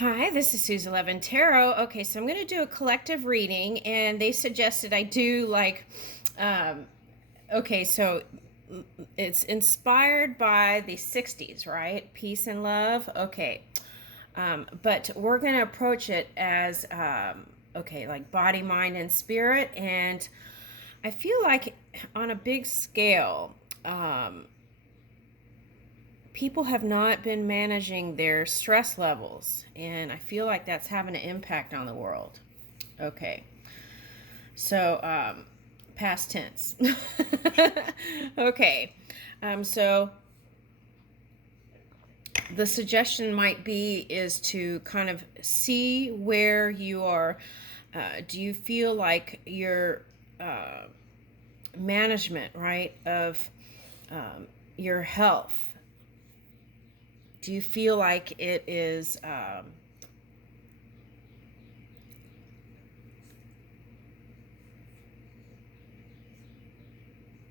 Hi, this is Suze 11 Tarot. Okay, so I'm going to do a collective reading, and they suggested I do um, okay, so it's inspired by the 60s, right? Peace and love. Okay, but we're going to approach it as, okay, like body, mind, and spirit. And I feel like on a big scale, people have not been managing their stress levels, and I feel like that's having an impact on the world. Okay, so past tense. Okay, so the suggestion might be is to kind of see where you are. Do you feel like your management, right, of your health? Do you feel like it is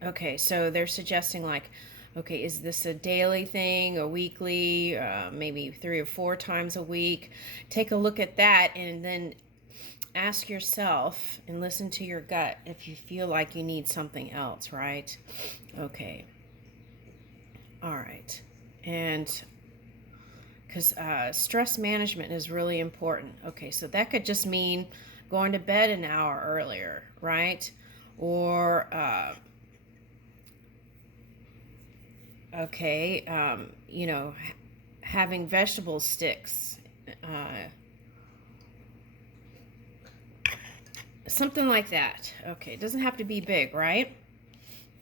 okay, so they're suggesting like, okay, is this a daily thing, a weekly, maybe 3 or 4 times a week? Take a look at that and then ask yourself and listen to your gut if you feel like you need something else, right? Okay, all right. And because stress management is really important. Okay, so that could just mean going to bed an hour earlier, right? Or okay, having vegetable sticks, uh, something like that. Okay, it doesn't have to be big, right?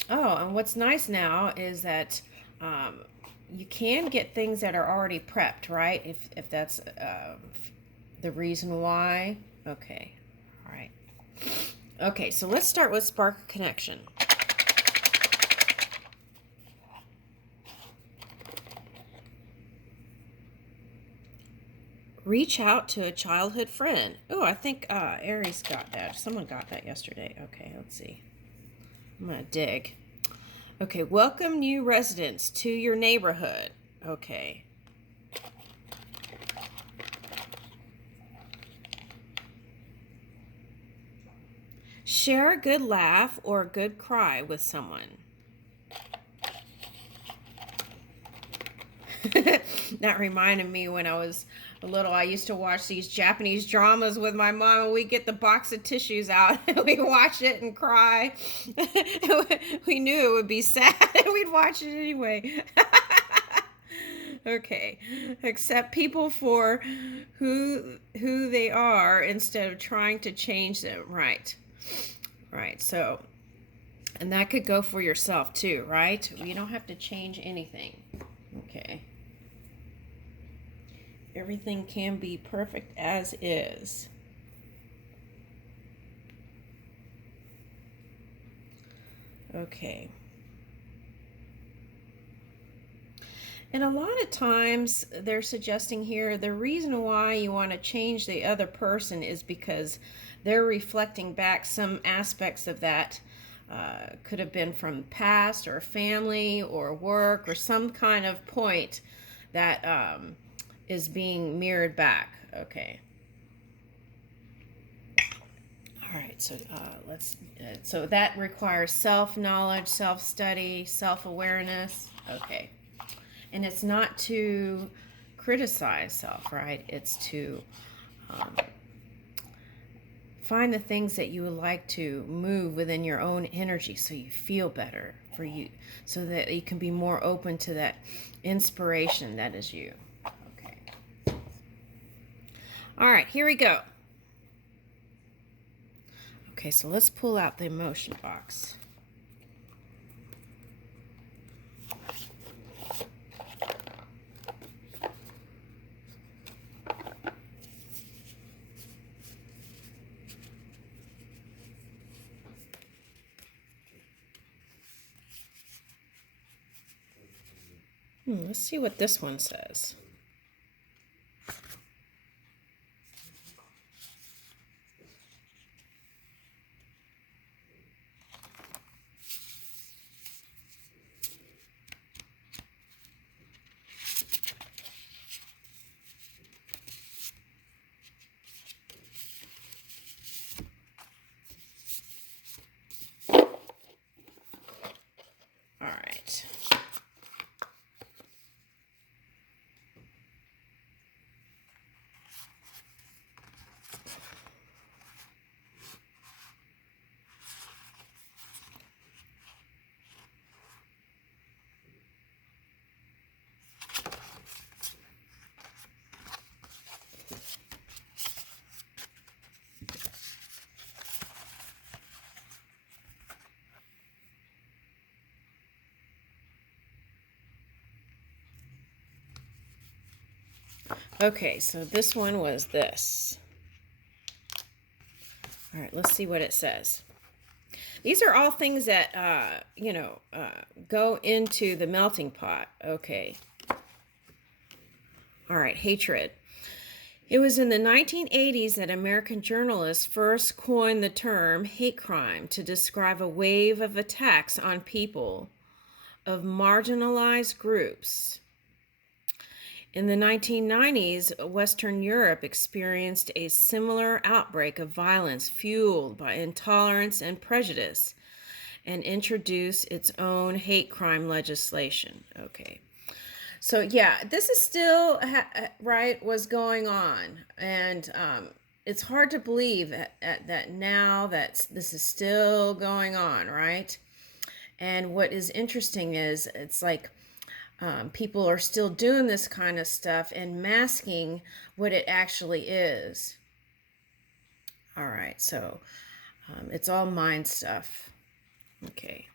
Oh, and what's nice now is that um, you can get things that are already prepped, right? If that's the reason why. Okay, all right. Okay, so let's start with spark a connection. Reach out to a childhood friend. Oh, I think Aries got that. Someone got that yesterday. Okay, let's see. I'm going to dig. Okay, welcome new residents to your neighborhood. Okay. Share a good laugh or a good cry with someone. That reminded me when I was little, I used to watch these Japanese dramas with my mom, and we get the box of tissues out and we watch it and cry. We knew it would be sad and we'd watch it anyway. Okay, accept people for who they are instead of trying to change them. Right, right. So, and that could go for yourself too, right? You don't have to change anything. Okay. Everything can be perfect as is. Okay. And a lot of times they're suggesting here the reason why you want to change the other person is because they're reflecting back some aspects of that. Could have been from past or family or work or some kind of point that is being mirrored back. Okay. All right, so let's. So that requires self-knowledge, self-study, self-awareness. Okay, and it's not to criticize self, right? It's to um, find the things that you would like to move within your own energy, so you feel better for you, so that you can be more open to that inspiration that is you. Okay. All right, here we go. Okay, so let's pull out the emotion box. Let's see what this one says. Okay, so this one was this. All right, let's see what it says. These are all things that, go into the melting pot. Okay. All right, hatred. It was in the 1980s that American journalists first coined the term hate crime to describe a wave of attacks on people of marginalized groups. In the 1990s, Western Europe experienced a similar outbreak of violence fueled by intolerance and prejudice and introduced its own hate crime legislation. Okay. So yeah, this is still right was going on, and it's hard to believe that now that this is still going on, right? And what is interesting is it's like people are still doing this kind of stuff and masking what it actually is. All right, so it's all mind stuff. Okay.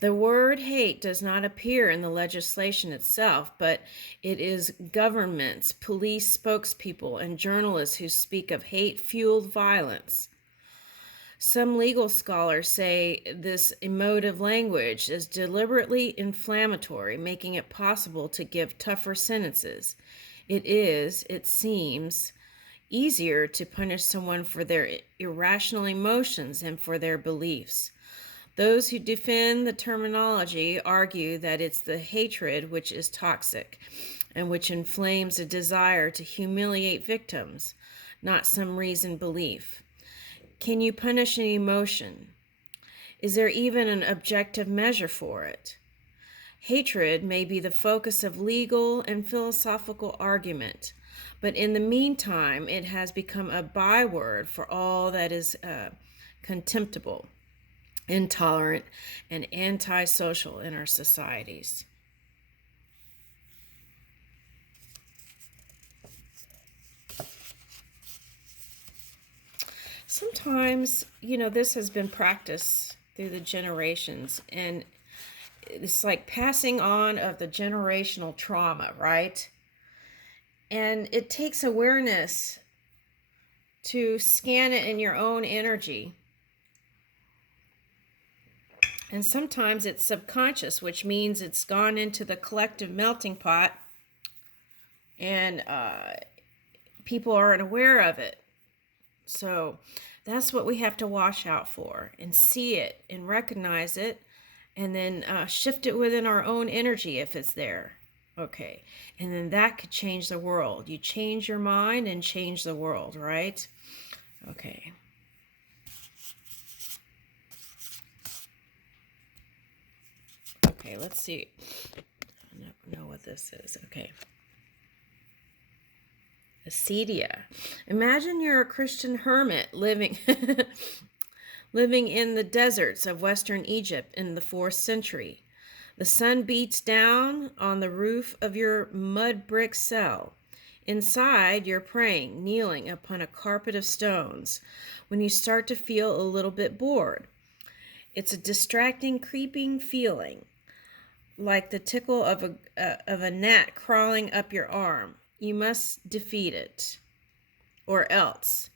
The word hate does not appear in the legislation itself, but it is governments, police spokespeople, and journalists who speak of hate-fueled violence. Some legal scholars say this emotive language is deliberately inflammatory, making it possible to give tougher sentences. It seems, easier to punish someone for their irrational emotions than for their beliefs. Those who defend the terminology argue that it's the hatred which is toxic and which inflames a desire to humiliate victims, not some reasoned belief. Can you punish an emotion? Is there even an objective measure for it? Hatred may be the focus of legal and philosophical argument, but in the meantime, it has become a byword for all that is contemptible, intolerant, and antisocial in our societies. Sometimes, this has been practiced through the generations, and it's like passing on of the generational trauma, right? And it takes awareness to scan it in your own energy. And sometimes it's subconscious, which means it's gone into the collective melting pot, and people aren't aware of it. So that's what we have to watch out for and see it and recognize it, and then shift it within our own energy if it's there. Okay. And then that could change the world. You change your mind and change the world, right? Okay. Okay, let's see. I don't know what this is. Okay. Acedia. Imagine you're a Christian hermit living living in the deserts of western Egypt in the 4th century. The sun beats down on the roof of your mud brick cell. Inside, you're praying, kneeling upon a carpet of stones, when you start to feel a little bit bored. It's a distracting, creeping feeling, like the tickle of a gnat crawling up your arm. You must defeat it, or else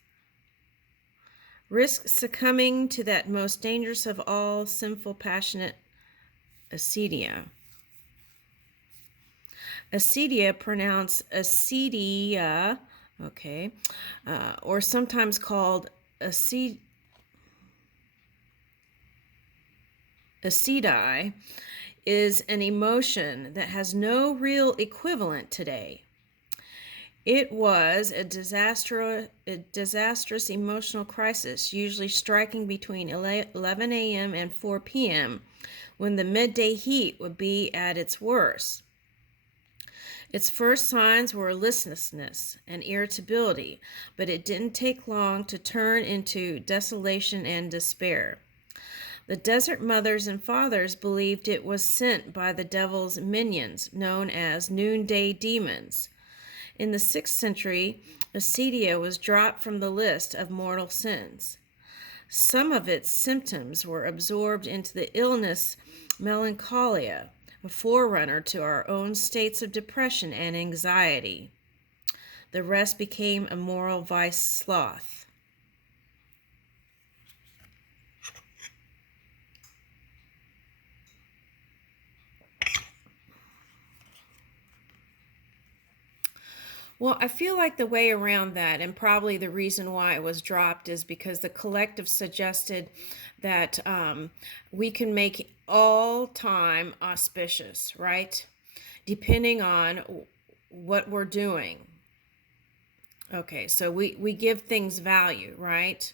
risk succumbing to that most dangerous of all sinful, passionate acedia. Acedia, pronounced acedia, okay, or sometimes called acedi, is an emotion that has no real equivalent today. It was a disastrous emotional crisis, usually striking between 11 a.m. and 4 p.m., when the midday heat would be at its worst. Its first signs were listlessness and irritability, but it didn't take long to turn into desolation and despair. The desert mothers and fathers believed it was sent by the devil's minions, known as noonday demons. In the 6th century, acedia was dropped from the list of mortal sins. Some of its symptoms were absorbed into the illness melancholia, a forerunner to our own states of depression and anxiety. The rest became a moral vice sloth. Well, I feel like the way around that, and probably the reason why it was dropped, is because the collective suggested that we can make all time auspicious, right? Depending on what we're doing. Okay, so we give things value, right?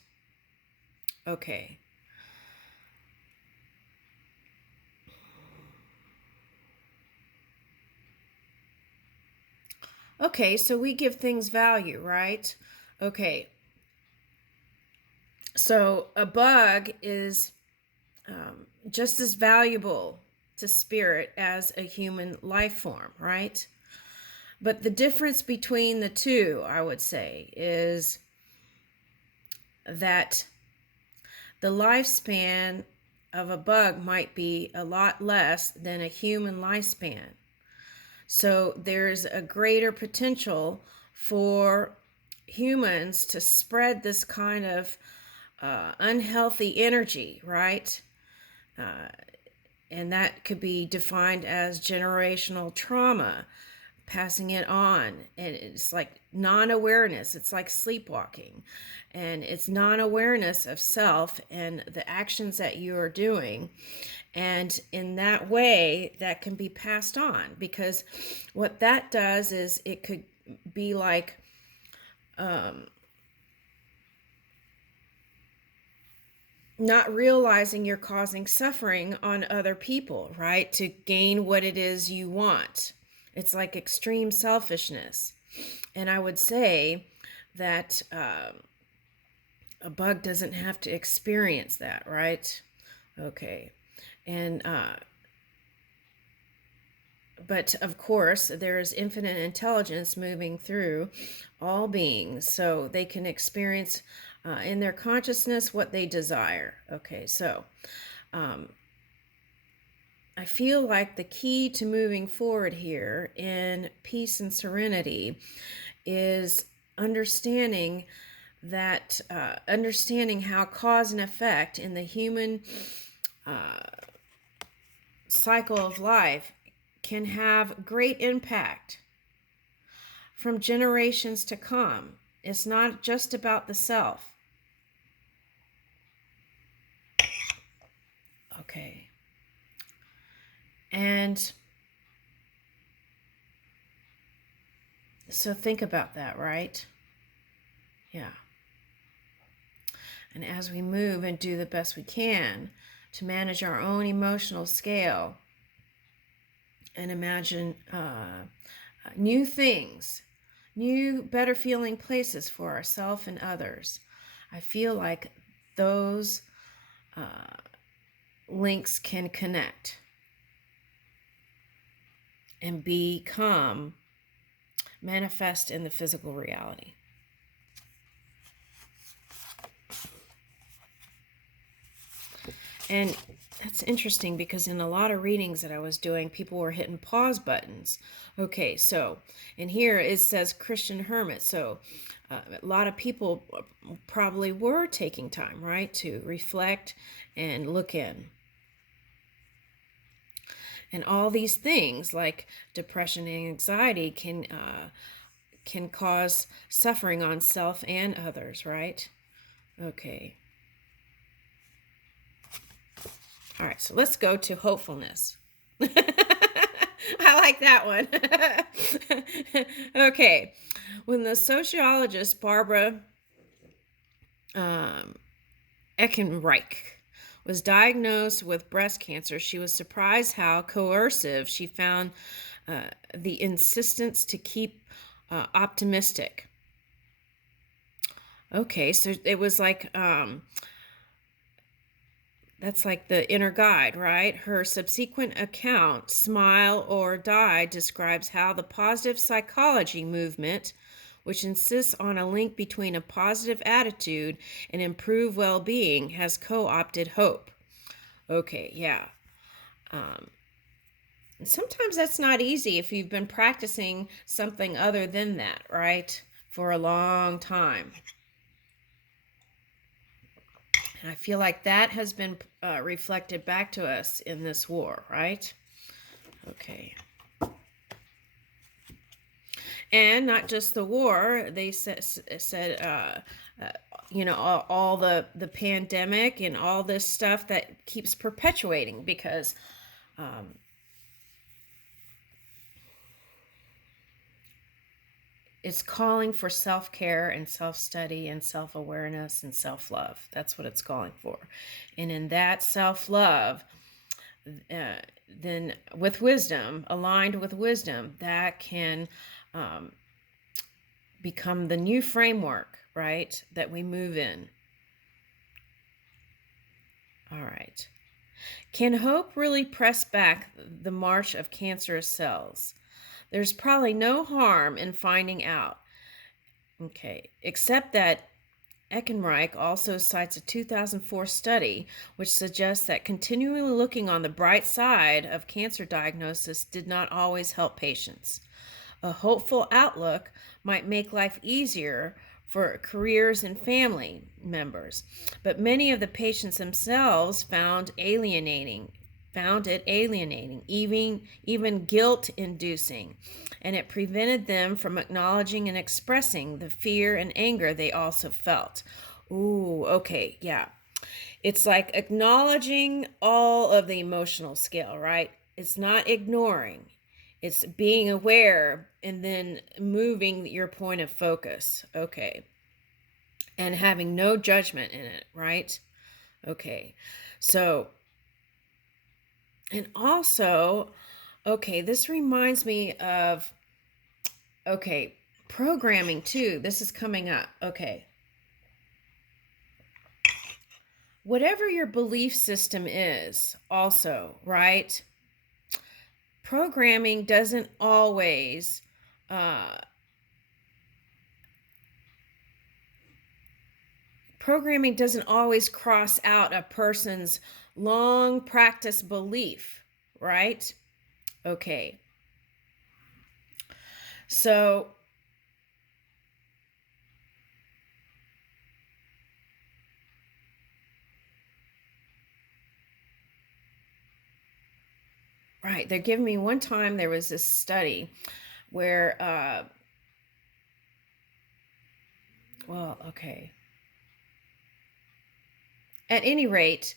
Okay. Okay, so we give things value, right? Okay. So a bug is just as valuable to spirit as a human life form, right? But the difference between the two, I would say, is that the lifespan of a bug might be a lot less than a human lifespan. So there's a greater potential for humans to spread this kind of unhealthy energy, right? And that could be defined as generational trauma, passing it on. And it's like non-awareness. It's like sleepwalking. And it's non-awareness of self and the actions that you are doing. And in that way, that can be passed on, because what that does is it could be like not realizing you're causing suffering on other people, right? To gain what it is you want. It's like extreme selfishness. And I would say that a bug doesn't have to experience that, right? Okay. And but of course, there is infinite intelligence moving through all beings, so they can experience in their consciousness what they desire. Okay, so I feel like the key to moving forward here in peace and serenity is understanding that understanding how cause and effect in the human cycle of life can have great impact from generations to come. It's not just about the self. Okay. And so think about that, right? Yeah. And as we move and do the best we can to manage our own emotional scale and imagine new things, new, better feeling places for ourselves and others, I feel like those links can connect and become manifest in the physical reality. And that's interesting, because in a lot of readings that I was doing, people were hitting pause buttons. Okay, so in here it says Christian hermit. So a lot of people probably were taking time, right, to reflect and look in. And all these things like depression and anxiety can cause suffering on self and others, right? Okay. All right, so let's go to hopefulness. I like that one. Okay. When the sociologist Barbara Eckenreich was diagnosed with breast cancer, she was surprised how coercive she found the insistence to keep optimistic. Okay, so it was like that's like the inner guide, right? Her subsequent account, Smile or Die, describes how the positive psychology movement, which insists on a link between a positive attitude and improved well-being, has co-opted hope. Okay, yeah. sometimes that's not easy if you've been practicing something other than that, right? For a long time. And I feel like that has been reflected back to us in this war, right? Okay. And not just the war, they said all the pandemic and all this stuff that keeps perpetuating because it's calling for self-care and self-study and self-awareness and self-love. That's what it's calling for. And in that self-love, then with wisdom, aligned with wisdom, that can become the new framework, right, that we move in. All right. Can hope really press back the march of cancerous cells? There's probably no harm in finding out. Okay, except that Eckenreich also cites a 2004 study which suggests that continually looking on the bright side of cancer diagnosis did not always help patients. A hopeful outlook might make life easier for careers and family members, but many of the patients themselves found it alienating, even guilt-inducing, and it prevented them from acknowledging and expressing the fear and anger they also felt. Ooh, okay, yeah. It's like acknowledging all of the emotional scale, right? It's not ignoring. It's being aware and then moving your point of focus. Okay. And having no judgment in it, right? Okay. So, and also, okay, this reminds me of, okay, programming too. This is coming up. Okay. Whatever your belief system is, also, right? Programming doesn't always cross out a person's long practice belief, right? Okay. So right, they're giving me one time there was this study where well, okay. At any rate,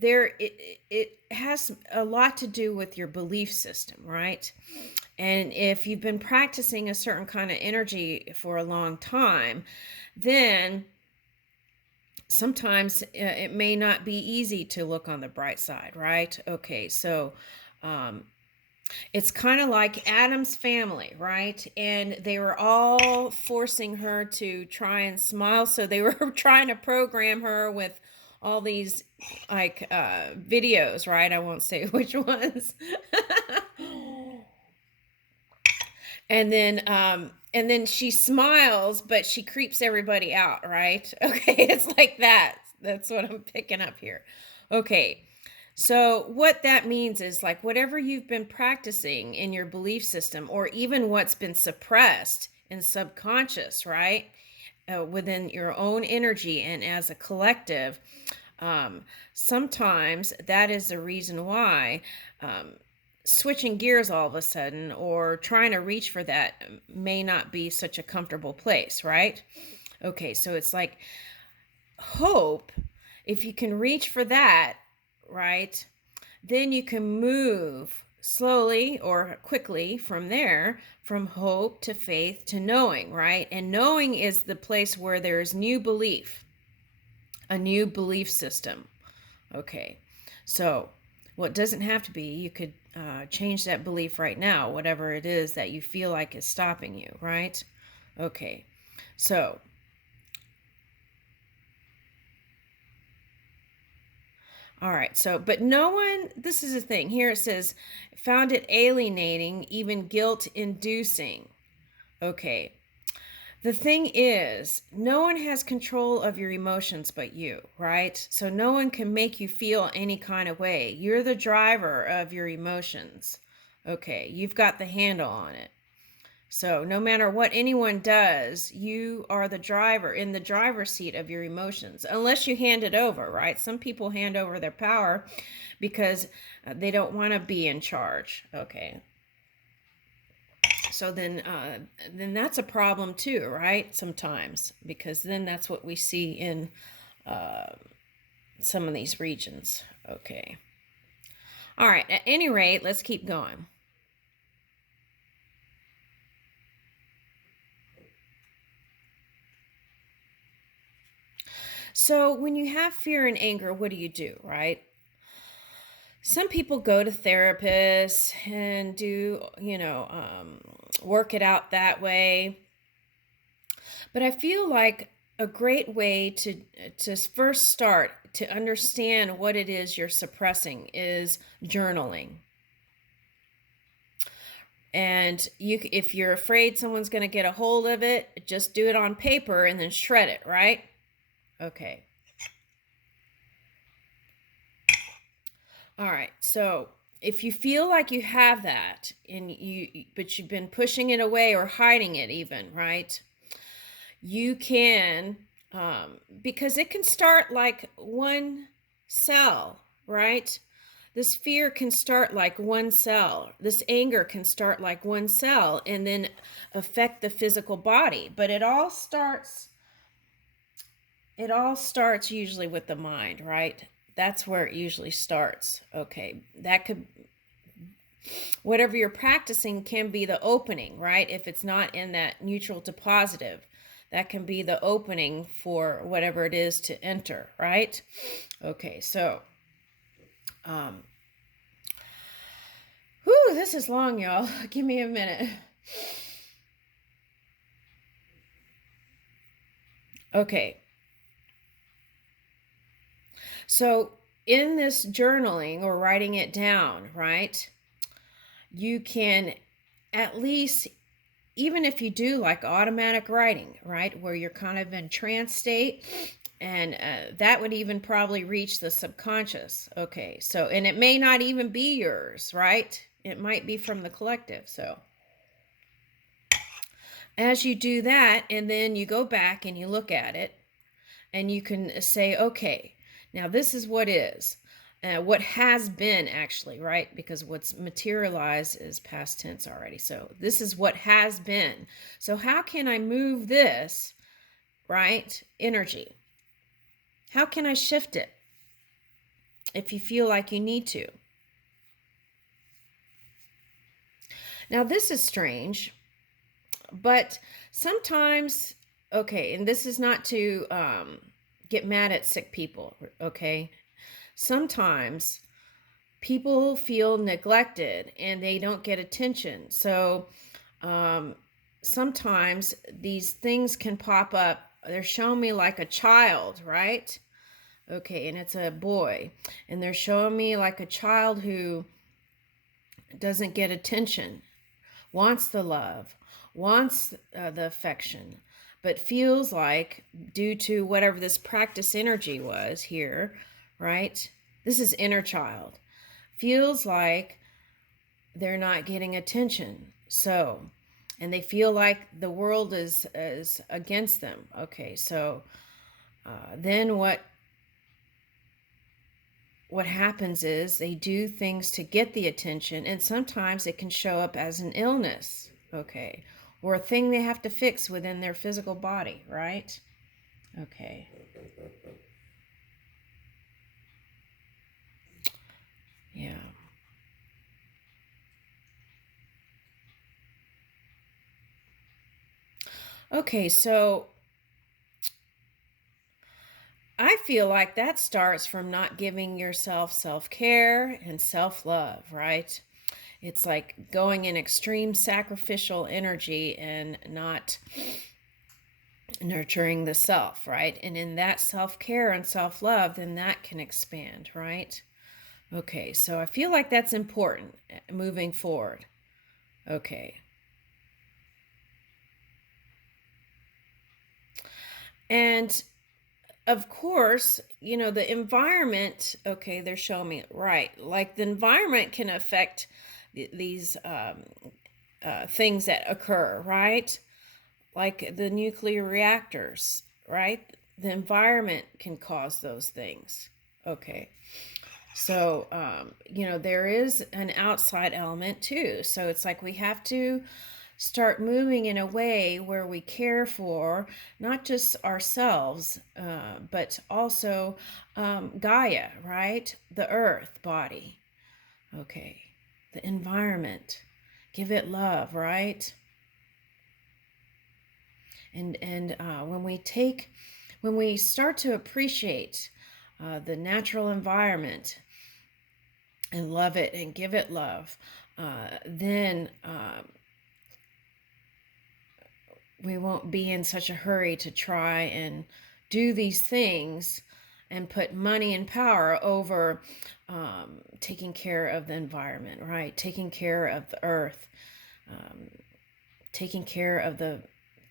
it has a lot to do with your belief system, right? And if you've been practicing a certain kind of energy for a long time, then sometimes it may not be easy to look on the bright side, right? Okay, so it's kind of like Adam's family, right? And they were all forcing her to try and smile. So they were trying to program her with all these like videos, right? I won't say which ones. And then she smiles, but she creeps everybody out, right? Okay, it's like that. That's what I'm picking up here. Okay. So, what that means is like whatever you've been practicing in your belief system, or even what's been suppressed in subconscious, right? Within your own energy and as a collective, sometimes that is the reason why switching gears all of a sudden or trying to reach for that may not be such a comfortable place, right? Okay, so it's like hope, if you can reach for that, right, then you can move slowly or quickly from there, from hope to faith to knowing, right? And knowing is the place where there's new belief, a new belief system. Okay, so well, it doesn't have to be. You could change that belief right now, whatever it is that you feel like is stopping you, right? Okay, so all right, so, but no one, this is the thing. Here it says, found it alienating, even guilt inducing. Okay, The thing is, no one has control of your emotions but you, right? So no one can make you feel any kind of way. You're the driver of your emotions. Okay, you've got the handle on it. So no matter what anyone does, you are the driver, in the driver's seat of your emotions, unless you hand it over, right? Some people hand over their power because they don't want to be in charge. Okay. So then that's a problem too, right? Sometimes, because then that's what we see in some of these regions. Okay. All right. At any rate, let's keep going. So when you have fear and anger, what do, right? Some people go to therapists and do, work it out that way. But I feel like a great way to first start to understand what it is you're suppressing is journaling. And if you're afraid someone's going to get a hold of it, just do it on paper and then shred it, right? Okay. All right. So if you feel like you have that but you've been pushing it away or hiding it even, right? You can, because it can start like one cell, right? This fear can start like one cell. This anger can start like one cell and then affect the physical body. But it all starts usually with the mind, right? That's where it usually starts. Okay. Whatever you're practicing can be the opening, right? If it's not in that neutral to positive, that can be the opening for whatever it is to enter, right? Okay, so this is long, y'all. Give me a minute. Okay. So in this journaling or writing it down, right? You can at least, even if you do like automatic writing, right, where you're kind of in trance state, and that would even probably reach the subconscious. Okay, so, and it may not even be yours, right? It might be from the collective. So as you do that, and then you go back and you look at it, and you can say, okay, now this is what has been, actually, right? Because what's materialized is past tense already. So this is what has been. So how can I move this, right? Energy. How can I shift it if you feel like you need to? Now, this is strange, but sometimes, okay, and this is not to get mad at sick people, okay? Sometimes people feel neglected and they don't get attention. So sometimes these things can pop up. They're showing me like a child, right? Okay, and it's a boy. And they're showing me like a child who doesn't get attention, wants the love, wants the affection, but feels like, due to whatever this practice energy was here, right? This is inner child. Feels like they're not getting attention. So, and they feel like the world is against them. Okay, so then what happens is they do things to get the attention, and sometimes it can show up as an illness, okay, or a thing they have to fix within their physical body, right? Okay. Yeah. Okay, so I feel like that starts from not giving yourself self-care and self-love, right? It's like going in extreme sacrificial energy and not nurturing the self, right? And in that self-care and self-love, then that can expand, right? Okay, so I feel like that's important moving forward. Okay. And of course, the environment, okay, they're showing me right. Like the environment can affect these things that occur, right? Like the nuclear reactors, right? The environment can cause those things. Okay. So, there is an outside element too. So it's like we have to start moving in a way where we care for not just ourselves, but also Gaia, right? The earth body. Okay. The environment. Give it love, right? And when we start to appreciate the natural environment and love it and give it love, then we won't be in such a hurry to try and do these things and put money and power over taking care of the environment, right? Taking care of the earth, taking care of the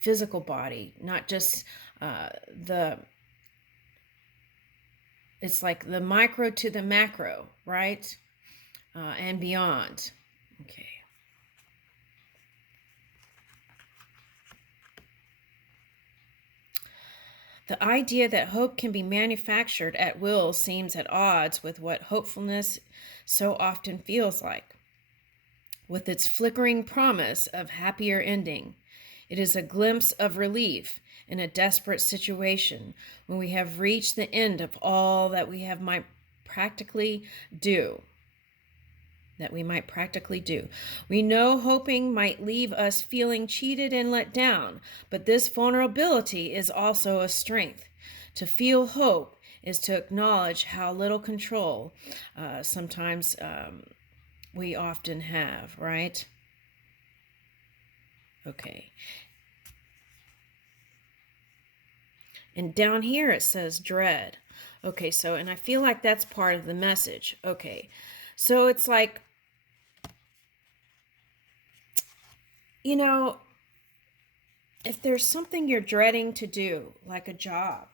physical body, not just it's like the micro to the macro, right? And beyond. Okay. The idea that hope can be manufactured at will seems at odds with what hopefulness so often feels like. With its flickering promise of happier ending, it is a glimpse of relief in a desperate situation when we have reached the end of all that we might practically do. We know hoping might leave us feeling cheated and let down, but this vulnerability is also a strength. To feel hope is to acknowledge how little control sometimes we often have, right? Okay. And down here it says dread. Okay, so, and I feel like that's part of the message. Okay, so it's like, if there's something you're dreading to do, like a job,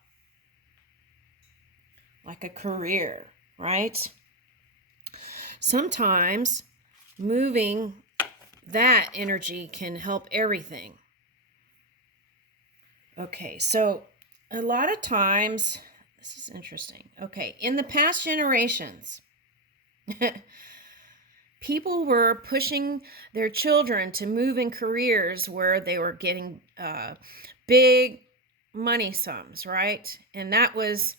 like a career, right? Sometimes moving that energy can help everything. Okay, so a lot of times, this is interesting. Okay, in the past generations, people were pushing their children to move in careers where they were getting big money sums, right? And that was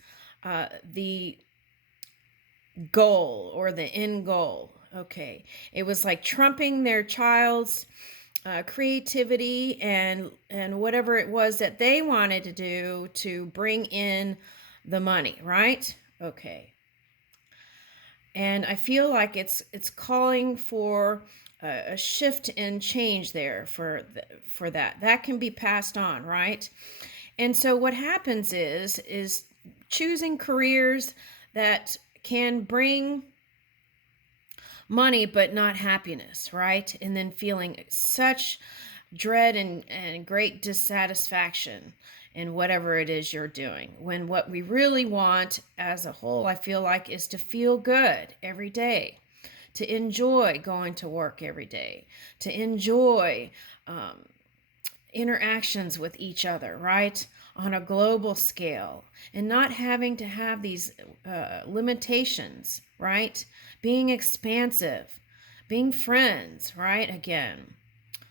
the goal or the end goal. Okay, it was like trumping their child's creativity and whatever it was that they wanted to do to bring in the money, right? Okay. And I feel like it's calling for a shift and change there for that. That can be passed on, right? And so what happens is choosing careers that can bring money but not happiness, right? And then feeling such dread and great dissatisfaction in whatever it is you're doing, when what we really want as a whole, I feel like, is to feel good every day, to enjoy going to work every day, to enjoy interactions with each other, right, on a global scale, and not having to have these limitations, right? Being expansive, being friends, right? Again,